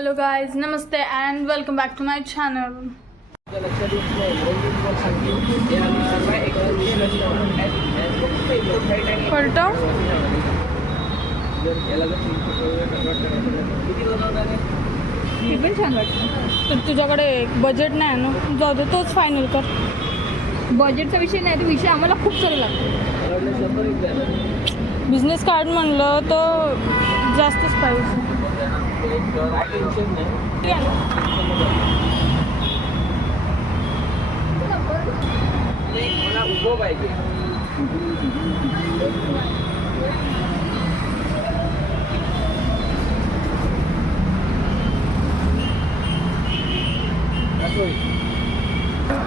Hello guys, namaste and welcome back to my channel. पलटो हे पण छान वाटतं. तर तुझ्याकडे बजेट नाही ना, जाऊ दे तोच फायनल कर. बजेटचा विषय नाही, तो विषय आम्हाला खूप चालू लागतो. बिझनेस कार्ड म्हणलं तर जास्तच पाहिजे.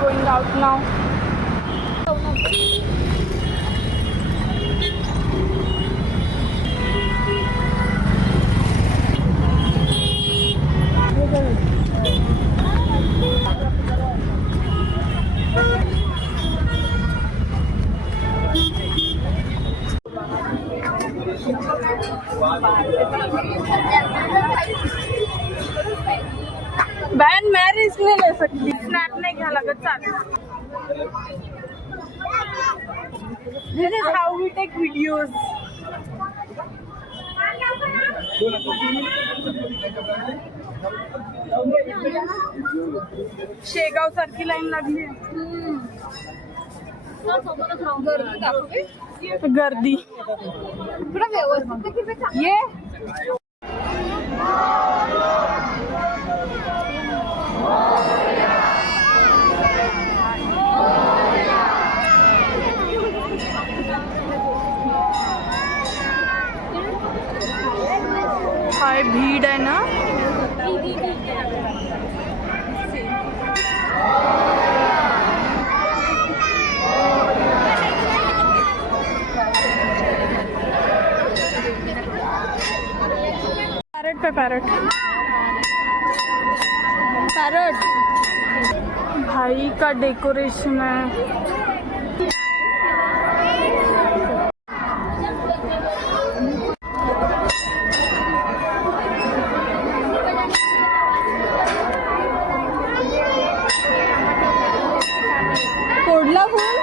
Going out now. बहन मैं रिस्क नहीं ले सकती, स्नैप नहीं घ्या लागत. चाल. This is how we take videos. Shegaon सारखी लाईन लागली. गर्दी ये हाय भीड़ है ना. पैरट पे पैरट पैरट भाई का डेकोरेशन है. तोडला फूल,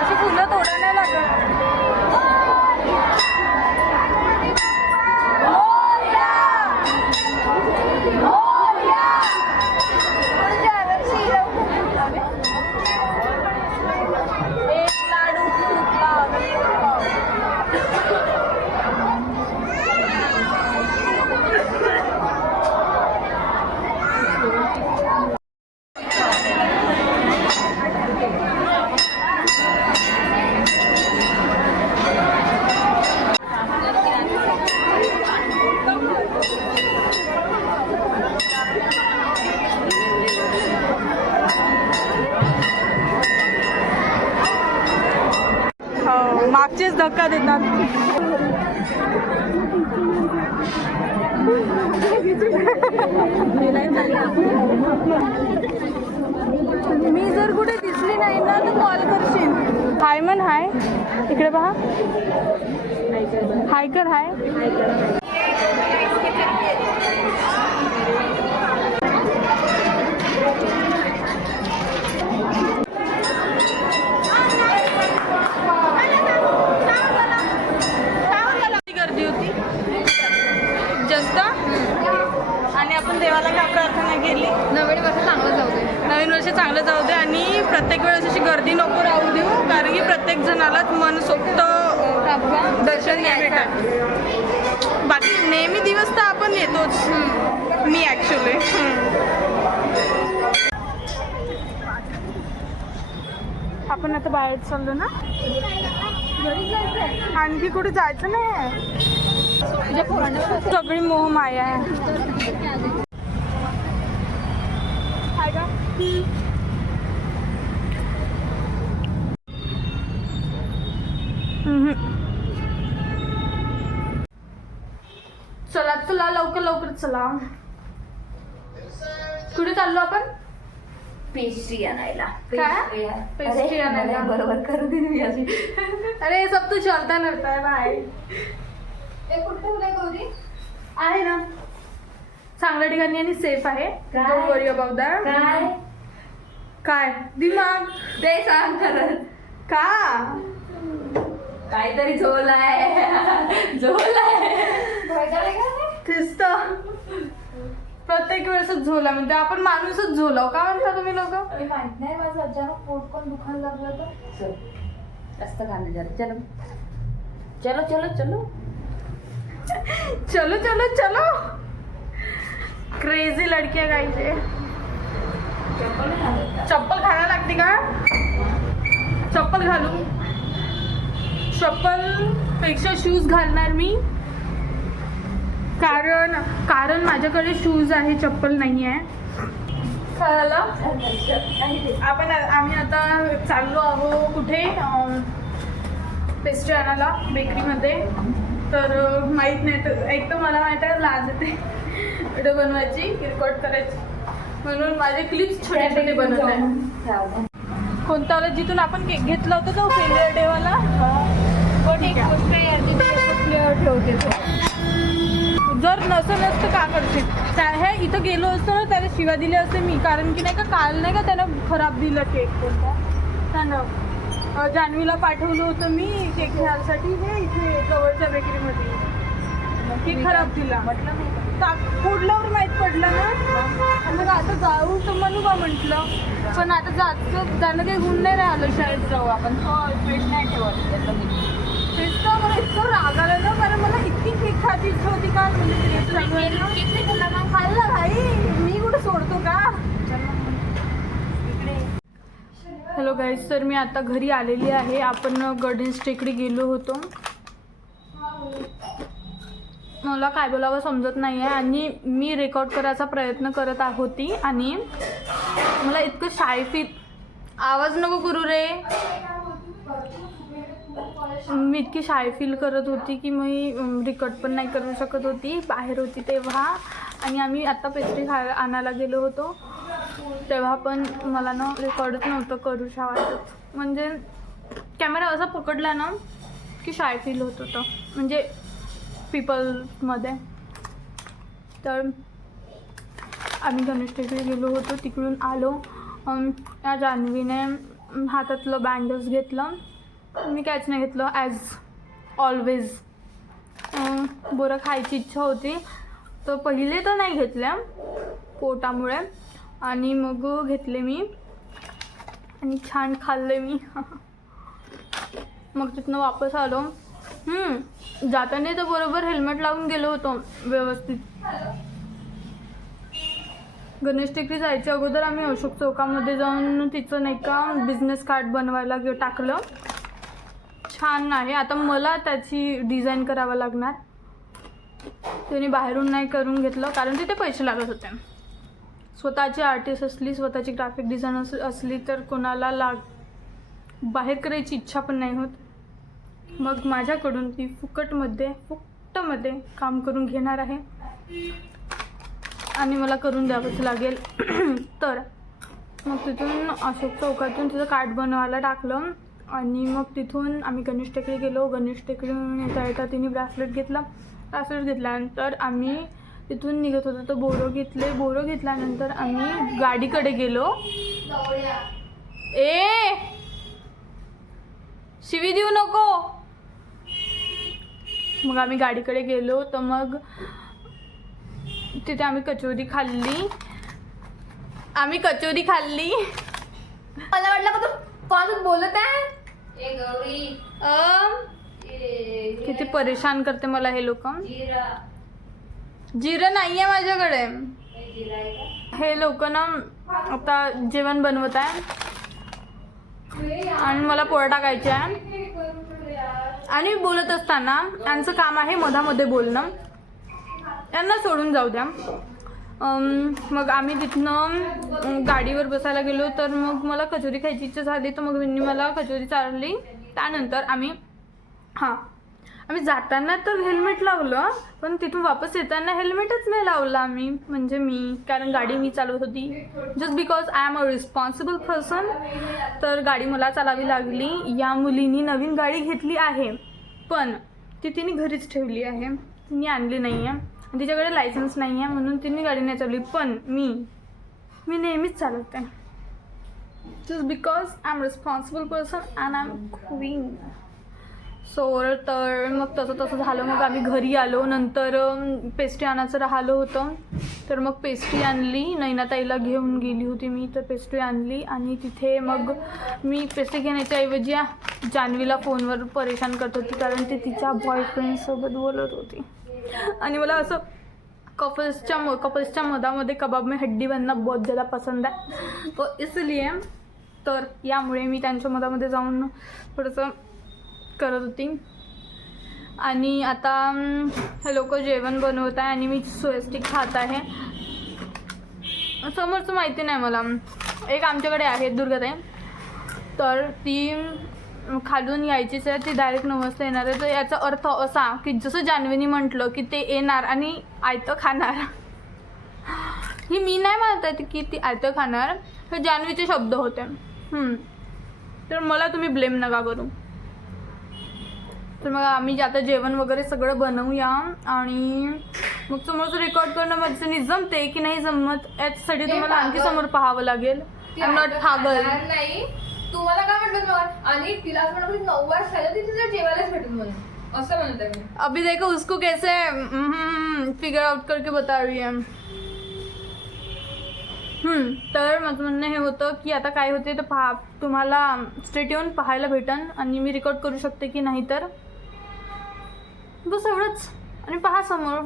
अशी फुलं तोडा नाही लागत. मागचेच धक्का देतात. मी जर कुठे दिसली नाही ना तर कॉल करशील. हाय म्हण. हाय इकडे पहा. हाय कर. हाय आणि आपण देवाला काय प्रार्थना केली, नवीन वर्ष चांगलं जाऊ दे. नवीन वर्ष चांगलं जाऊ दे आणि प्रत्येक वेळेस अशी गर्दी नको राहू देऊ, कारण की प्रत्येक जणालाच मनसोक्त दर्शन घ्यायचं. बाकी नेहमी दिवस तर आपण येतोच. मी ॲक्च्युली आपण आता बाहेर चाललो ना, आणखी कुठे जायचं नाही. सगळी मोहमाया आहे. हाय का चला चला लवकर लवकर चला. कुठे चाललो आपण? पेस्ट्री आणायला. काय पेस्ट्री आणायला? बरोबर करू दे मी अशी. अरे सब तो चलता रहता है भाई. कुठे ठेवलंय गौरी? आहे ना चांगल्या ठिकाणी आणि सेफ आहे. काय? Don't worry about that. काय दिमाग ते सांग खरंच. का काहीतरी झोलाय. तेच तर प्रत्येक वेळेस झोला म्हणते आपण. माणूसच झोलाव का म्हणता तुम्ही लोक? माहित नाही माझं अचानक पोट पण दुखायला लागलं तर. चल जास्त खाल्लं जरा. चलो चलो चलो चलो चलो चलो चलो. क्रेझी लडकी आहे गाईचे. चप्पल घालायला लागते का? चप्पल घालू? चप्पल पेक्षा शूज घालणार मी. कारण माझ्याकडे शूज आहे, चप्पल नाही आहे. कळलं? आम्ही आता चाललो आहो कुठे? पेस्ट्री आणायला बेकरीमध्ये. तर माहीत नाही, तर एक तर मला माहीत आहे लाज येते व्हिडिओ बनवायची, रेकॉर्ड करायची, म्हणून माझे क्लिप्स छोटे छोटे बनवत आहे. कोणता वाला जिथून आपण केक घेतला होता तो फेलियर डेवाला? पण एक गोष्ट आहे यार, तिथे ठेवते तो. जर नसतं का करशील? हे इथं गेलो असतो ना, त्याला शिवा दिले असते मी. कारण की नाही का काल नाही का त्यानं खराब दिलं केक. कोणता त्यानं जान्हवीला पाठवलं होतं मी केक घ्यायसाठी. हे इथे जवळच्या बेकरीमध्ये केक खराब दिला. म्हटलं नाही फोडल्यावर माहीत पडलं ना. मग आता जाऊ तर म्हणू का म्हटलं. पण आता जायचं त्यानं काही गुण नाही राहिलं. शाळेत जाऊ आपण. स्वीट नाही ठेवत. तेच तर मला इतकं राग आला ना, कारण मला इतकी केक खायची इच्छा होती का. खाल्ला भाई, मी कुठं सोडतो का. हॅलो गाईज, तर मी आता घरी आलेली आहे. आपण गार्डन्स टेकडी गेलो होतो. मला काय बोलावं समजत नाही आहे आणि मी रेकॉर्ड करायचा प्रयत्न करत होती आणि मला इतकं शाय फील. आवाज नको करू रे. मी इतकी शाय फील करत होती की मी रेकॉर्ड पण नाही करू शकत होती. बाहेर होती तेव्हा. आणि आम्ही आत्ता पेस्ट्री आणायला गेलो होतो तेव्हा पण मला ना रेकॉर्डच नव्हतं करूशा वाटत. म्हणजे कॅमेरा असा पकडला ना की शाय फील होत होतं, म्हणजे पीपलमध्ये. तर आम्ही गणेश टेकडी गेलो होतो. तिकडून आलो. या जान्हवीने हातातलं बँडल्स घेतलं. मी काहीच नाही घेतलं ॲज ऑलवेज. बोरं खायची इच्छा होती तर पहिले तर नाही घेतल्या पोटामुळे, आणि मग घेतले मी आणि छान खाल्ले मी. मग तिथनं वापस आलो. जाताना तर बरोबर हेल्मेट लावून गेलो होतो व्यवस्थित. गणेश टेकडी जायच्या अगोदर आम्ही अशोक चौकामध्ये जाऊन तिचं नाही का बिझनेस कार्ड बनवायला टाकलं. छान आहे. आता मला त्याची डिझाईन करावं लागणार. त्याने बाहेरून नाही करून घेतलं कारण तिथे पैसे लागत होते. स्वतःची आर्टिस्ट असली, स्वतःची ग्राफिक डिझाईन असली तर कोणाला बाहेर करायची इच्छा पण नाही होत. मग माझ्याकडून ती फुकटमध्ये काम करून घेणार आहे आणि मला करून द्यावंच लागेल. तर मग तिथून अशोक चौकातून तिचं कार्ड बनवायला टाकलं आणि मग तिथून आम्ही गणेश टेकडी गेलो. गणेश टेकडीहून येता तिने ब्रेसलेट घेतल्यानंतर आम्ही तिथून निघत होतो तर बोरं घेतल्यानंतर आम्ही गाडीकडे गेलो. शिवी देऊ नको. मग आम्ही गाडीकडे गेलो तर मग तिथे आम्ही कचोरी खाल्ली. मला वाटलं का तू कोणासोबत बोलत आहे. किती परेशान करते मला हे लोक. जिरं नाही आहे माझ्याकडे. हे लोक ना आता जेवण बनवत आहे आणि मला पोळ्या टाकायच्या आहे. आणि बोलत असताना यांचं काम आहे मधामध्ये बोलणं. यांना सोडून जाऊ द्या. मग आम्ही तिथनं गाडीवर बसायला गेलो तर मग मला कचोरी खायची इच्छा झाली तर मग मी मला कचोरी चालली. त्यानंतर आम्ही जाताना तर हेल्मेट लावलं पण तिथून वापस येताना हेल्मेटच नाही लावलं आम्ही. म्हणजे कारण गाडी मी चालवत होती. Just because I am a responsible person. तर गाडी मला चालावी लागली. या मुलीनी नवीन गाडी घेतली आहे पण ती तिने घरीच ठेवली आहे. तिने आणली नाही आहे. आणि तिच्याकडे लायसन्स नाही आहे म्हणून तिने गाडी नाही चालवली. पण मी नेहमीच चालवते, just because I am responsible person and I am queen. So तर मग तसं झालं. मग आम्ही घरी आलो. नंतर पेस्ट्री आणायचं राहिलं होतं, तर मग पेस्ट्री आणली. नैनाताईला घेऊन गेली होती मी, तर पेस्ट्री आणली. आणि तिथे मग मी पेस्ट्री घेण्याच्या ऐवजी जान्हवीला फोनवर परेशान करत होती, कारण ती तिच्या बॉयफ्रेंडसोबत बोलत होती. आणि मला असं कपल्सच्या मधामध्ये कबाब में हड्डी बनना बहुत ज़्यादा पसंद आहे, तो इसलिए तर यामुळे मी त्यांच्या मधामध्ये जाऊन थोडंसं करत होती. आणि आता हे लोक जेवण बनवत आहे आणि मी सोयास्टिक खात आहे. समोरचं माहिती नाही मला. एक आमच्याकडे आहे दुर्गाताई, तर ती खालून यायचीच आहे, ती डायरेक्ट 9 वाजता येणार आहे. तर याचा अर्थ असा की जसं जान्हवीने म्हटलं की ते येणार आणि आयतं खाणार, ही मी नाही म्हणत आहे की ती आयतं खाणार, हे जान्हवीचे शब्द होते. तर मला तुम्ही ब्लेम नका करू. तर मग आम्ही आता जेवण वगैरे सगळं बनवूया आणि मग समोरचं रेकॉर्ड करणं माझं जमते की नाही जमत याच्यासाठी तुम्हाला आणखी समोर पाहावं लागेल. आय एम नॉट पागल. नाही तुम्हाला काय म्हटलं मग, आणि तिला असं म्हणत 9 वाजता ती तुझ्या जेवायलाच भेटून म्हणून असं म्हणत आहे मी. अभी देखो उसको कैसे फिगर आउट करके बता रही है. तर माझं म्हणणं हे होतं की आता काय होते तर तुम्हाला स्ट्रेट येऊन पाहायला भेटन आणि मी रेकॉर्ड करू शकते की नाही, तर बस एवढंच. आणि पहा समोर.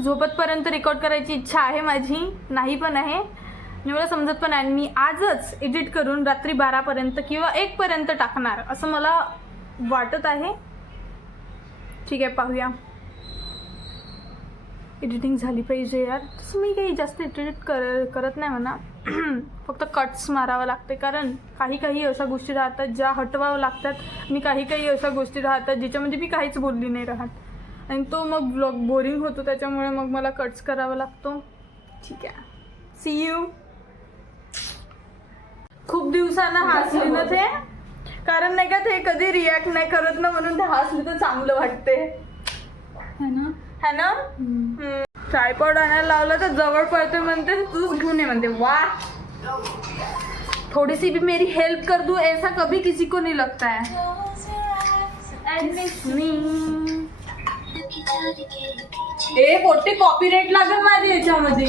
झोपतपर्यंत रेकॉर्ड करायची इच्छा आहे माझी, नाही पण आहे आणि मला समजत पण आहे. मी आजच एडिट करून रात्री 12पर्यंत किंवा 1पर्यंत टाकणार असं मला वाटत आहे. ठीक आहे, पाहूया. एडिटिंग झाली पाहिजे यार. तसं मी काही जास्त एडिट करत नाही म्हणा, फक्त कट्स मारावं लागते, कारण काही अशा गोष्टी राहतात ज्या हटवावं लागतात आणि काही अशा गोष्टी राहतात ज्याच्यामध्ये मी काहीच बोलली नाही राहत आणि तो मग ब्लॉग बोरिंग होतो, त्याच्यामुळे मग मला कट्स करावा लागतो. ठीक आहे, सी यू. खूप दिवसांना हसली ना ते, कारण नाही का ते कधी रिॲक्ट नाही करत ना, म्हणून ते हसली तर चांगलं वाटते है ना. ट्रायपॉड आणायला लावलं तर जवळ पडते म्हणते, तूच घेऊन ये म्हणते. वाह, थोड़ी सी भी मेरी हेल्प कर दूं, ऐसा कभी किसी को नहीं लगता है. ए मोठे कॉपीराइट लागेल माझ्या याच्यामध्ये.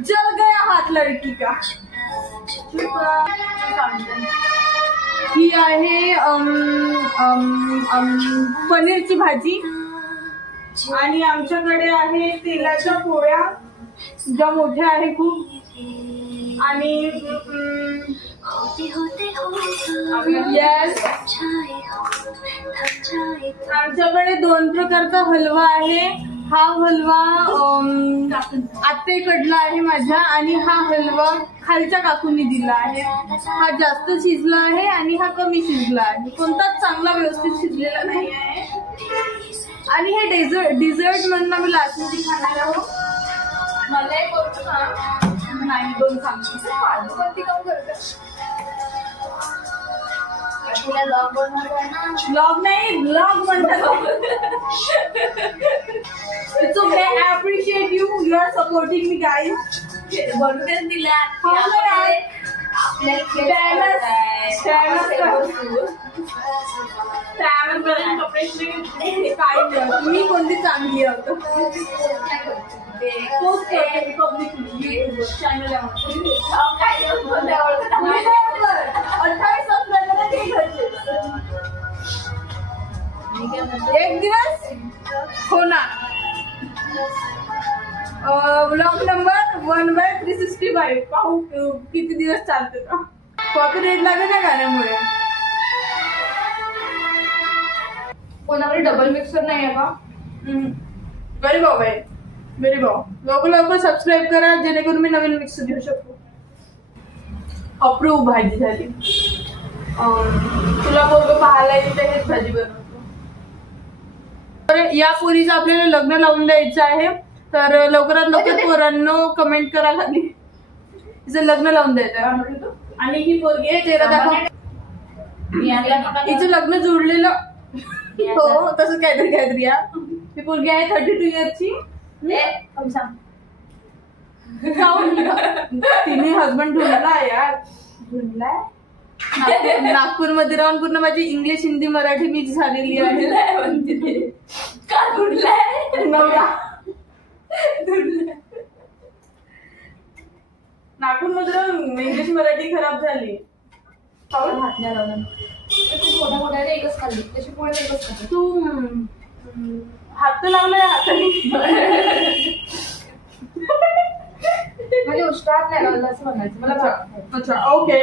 जल गया हात लडकी का. ही आहे पनीरची भाजी आणि आमच्याकडे आहे तेलाच्या पोळ्या ज्या मोठ्या आहे खूप. आणि येस, आमच्याकडे 2 प्रकारचा हलवा आहे. हा हलवा आत्तेकडला आहे माझ्या आणि हा हलवा खालच्या काकूंनी दिला आहे. हा जास्त शिजला आहे आणि हा कमी शिजला आहे. कोणताच चांगला व्यवस्थित शिजलेला नाही आहे. आणि हे डिझर्ट म्हणून आम्ही लास्टमध्ये खाणार आहोत. मला एक गोष्ट सांग, नाही 2 सांगते. कोणती काम करते तिला ब्लॉग नाही, ब्लॉग म्हणतात. It's okay, I appreciate you. You are supporting me, guys. बनवून दिला मी कोणती चांगली होतो पोस्ट करते पब्लिकली चॅनल. 28 सबस्क्रायबर एक दिवस होणार. Blog number 1/365. पाहू किती दिवस चालते. कॉपीराइट लागेल त्या गाण्यामुळे. कोणाकडे डबल मिक्सर नाही आहे का. वेरी भाऊ बाई, वेरी भाऊ. लवकर सबस्क्राईब करा जेणेकरून मी नवीन मिक्सर घेऊ शकतो. अप्रूव्ह भाजी झाली. तुला पोरगं पाहायला येते हेच भाजी बनवतो. तर या पोरीचं आपल्याला लग्न लावून द्यायचं आहे, तर लवकरात लवकर पोरांनो कमेंट करा खाली. तिचं लग्न लावून द्यायचं आहे. आणि ही पोरगी आहे तेरा दाखव, हिचं लग्न जुळलेलं हो तसं काहीतरी या ती पोरगी आहे 32 इयर्सची. तिने हसबंड ढूंढला यार. नागपूरमध्ये राहून पूर्ण माझी इंग्लिश हिंदी मराठी मिक्स झालेली आहे. का ढूंढलाय? नवरा नागपूरमध्ये राहून इंग्लिश मराठी खराब झाली. हात नाही लावला. ते खूप मोठ्या मोठ्याने एकच खाल्ली त्याची पुढे एकच खाल्ली. तू हात तर लावलाय हाताने. म्हणजे उष्टा हात नाही लावला असं म्हणायचं मला. अच्छा ओके.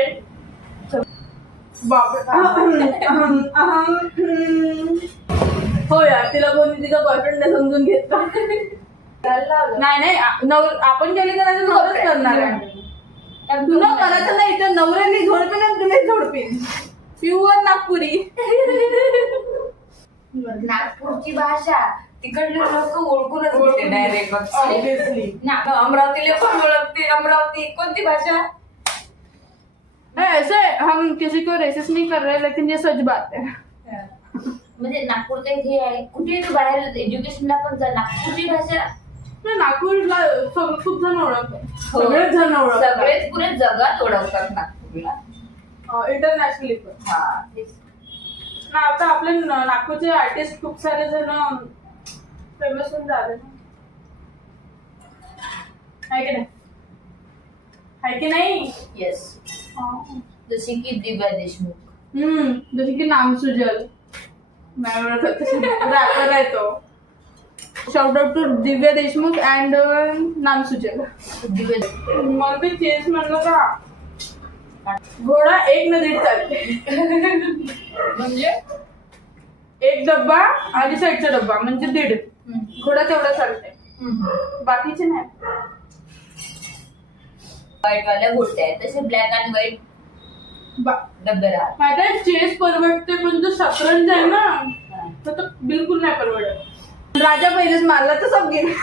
हो यार तिला कोणी तिचा बॉयफ्रेंड समजून घेतला. नाही आपण केली करायचं तू खरंच करणार आहे. तुला करायचं नाही तर नवऱ्याने झोडपीन आणि तुला झोडपीन. प्युअर नागपुरी. नागपूरची भाषा तिकडले लोक ओळखूनच घेते डायरेक्ट. ऑब्विसली अमरावतीला पण ओळखते. अमरावती कोणती भाषा? ऐसे हम किसी को रेसिस नहीं कर रहे लेकिन ये सच बात है. म्हणजे नागपूरचं हे आहे. कुठे तू बाहेर एज्युकेशनला पण जा नागपूरची भाषा नागपूरला खूप जण ओळखतात. सगळेच जण ओळखतात. सगळेच पुरे जगात ओळखतात नागपूरला. इंटरनॅशनली पण. हा तेच. ना आता आपले नागपूरचे आर्टिस्ट खूप सारे जण फेमस होऊन झाले ना. आहे की नाही? आहे की नाही? येस. जशी की दिव्या देशमुख. जसे की नाम सुजल रॅपर आहे तो. Shout out to Divya Deshmukh and नाम सुजल. दिव्या मला ते चेस म्हणलं का घोडा 1 न 1.5 चालते. म्हणजे एक डब्बा आणि साईडचा डब्बा म्हणजे 1.5 घोडा तेवढा चालते. बाकीचे नाही. व्हाईट वाल्या गोट्या आहेत तसे ब्लॅक आणि व्हाईट डब्बे राहतात. माहिती चेस परवडते पण जो शतरंज आहे ना तो बिलकुल नाही परवडत. राजा पहिलेच मारला तर सब गेले.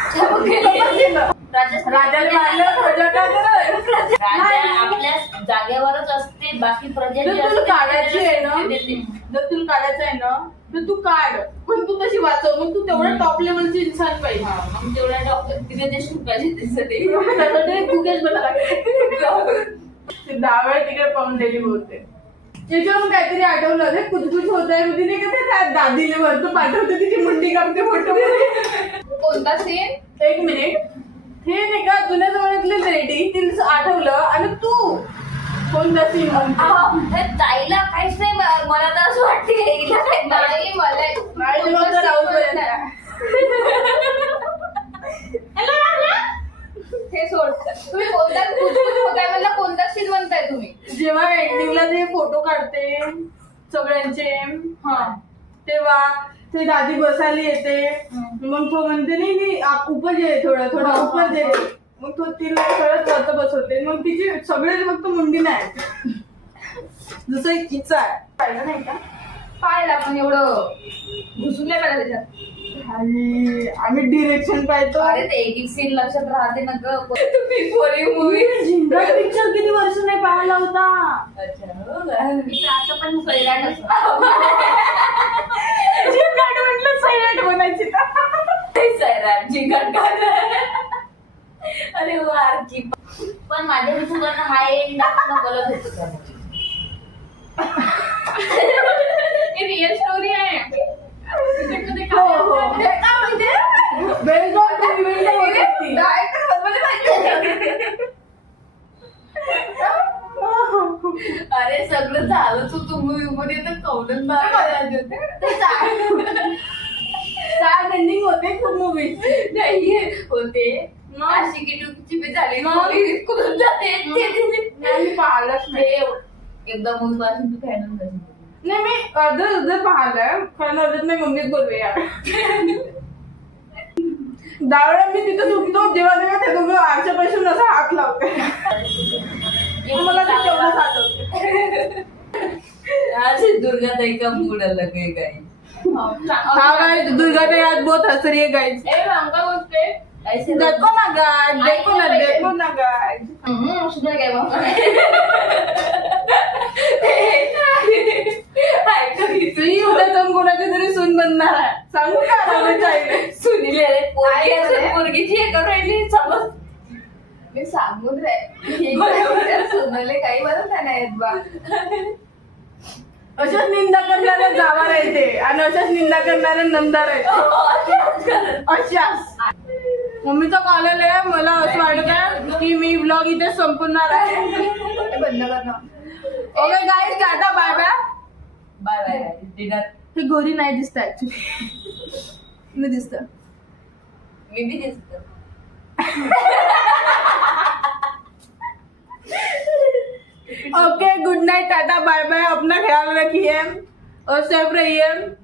राजाने मारलं प्रजा काय करत? राजा आपल्या जागेवरच असते. बाकी प्रजा जी जर तुला असते काढायची आहे ना ते देते. जर तुला काढायचं आहे ना तर तू काढ पण तू तशी वाचव. मग तू तेवढा टॉप लेवलची इंसान पाहिजे. मग तेवढ्या डॉक्टर दिव्या देशमुख पाहिजे त्यासाठी. त्यासाठी फुगेच बनवला. 10 वेळा तिकडे पाहून दिली बोलते. त्याच्यावरून काहीतरी आठवलं रे कुछ होत आहे तिने का त्या दादीने वरतं पाठवते तिची मुंडी कापते फोटो. कोणता सीन? 1 मिनिट. हे नाही का जुन्या जमान्यातली लेडी तिला आठवलं आणि तू कोणता सीन म्हणते? ताईला काहीच नाही. मला तर असं वाटते हिला काही नाही मला हे सोड. तुम्ही कोणता कुछ होताय म्हणला कोणता सीन म्हणताय तुम्ही? जेव्हा एंडिंगला ते फोटो काढते सगळ्यांचे तेव्हा ते दादी बसायला येते. मग तो म्हणते नाही मी ऊपर जे थोडा ऊपर जे. मग तो तिला सगळ्यात वरत बसवते. मग तिची सगळे फक्त मुंडी नाही जसं एक किस्सा आहे पाहिलं नाही का? पाहिला पण एवढं घुसून नाही पाहिलं त्याच्यात. आणि आम्ही डिरेक्शन पाहतो. अरे ते एक सीन लक्षात राहते ना ग. तुम्ही कोरी मूवी झिंगा पिक्चर किती वर्ष नाही पाहिला होता. आता पण सैराट झिंगाट म्हटलं सैराट बनायची का? सैराट झिंगाट अरे वारची. पण माझ्या हिशोबानं हा एक दाखवणं गलत होतं त्यामध्ये. ही रिअल स्टोरी आहे. हो हो बेस्ट ऑफ द इव्हेंट होती. अरे सगळं झालंच होतं मूवी मध्ये तर कौडन सॅड एंडिंग होते खूप मूवी होते. आशिकी टूची बी झाली कुठून जाते मी पाहिलंच नाही. एकदा मूवी पासून तू फॅन नाही मी अर्धं पाहिलंय कारण अर्धत मी मम्मीच बोलवे यार. 10 वेळा मी तिथं दुखतो जेव्हा ते दोघं आरच्यापासून असा हात लावते. मला ते तेवढंच आठवते. आज दुर्गाताई का मूड अलग है गाइस. हाँ गाइस दुर्गा ताई आज बहुत हंस रही है गाइस. सांगता गोष्ट ऐसे देखो ना गाय, देखो ना, देखो ना गाय. सुंदर काय मग तुम्ही उद्या जाऊन कोणाची तरी सून बनणार आहे. सांगू का राहुलच्या आईने? सुनील अरे पोरगीची हे करून राहिली समज मी सांगून रे सोनले काही बरं नाही येत बा. अशाच निंदा करणारे जावा राहते आणि अशाच निंदा करणारे नंदा राहते. अशाच मम्मीचा कॉल आलाय. मला असं वाटत आहे की मी ब्लॉग इथे संपवणार आहे. हे बंद कर ना. Okay guys, tata bye bye. Bye bye dinner हे गोरी नाही दिसत ऍक्च्युली. मी दिसत. मी बी दिसत okay good night, tata bye bye. अपना ख्याल रखिए और सेफ रहिए.